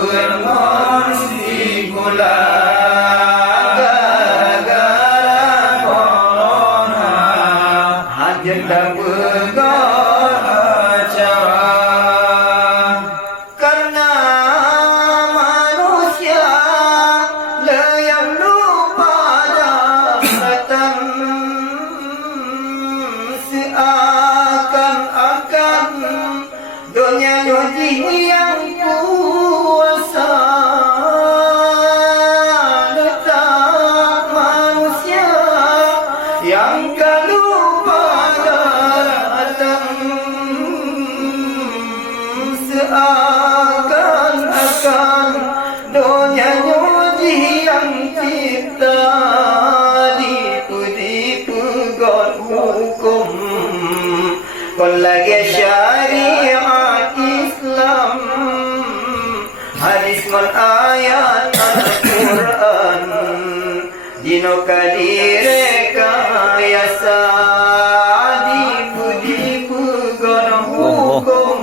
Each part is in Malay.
bermosi gula gara-gara corona hajat tak bergacara karena manusia yang lupa datang seakan-akan dunia nyuji yang kuasa letak manusia yang tak lupa datang seakan-akan dunia nyuji yang cipta dipu-dipu god hukum kon lagi syariat Islam hadis mon ayat Al-Quran dino kadire kayasa dipu-dipu god hukum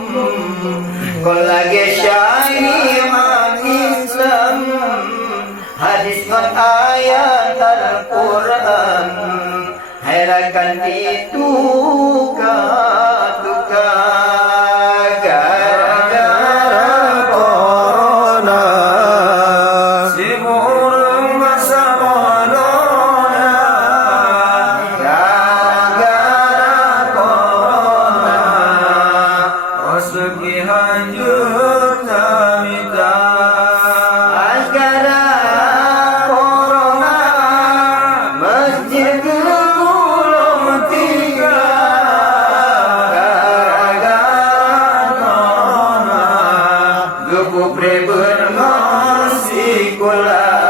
kon lagi syariat Islam hadis mon ayat Al-Quran herakan itu duka gara-gara corona sibur masa corona gara-gara corona osuki hancur tamita gara corona masjid bermosi gula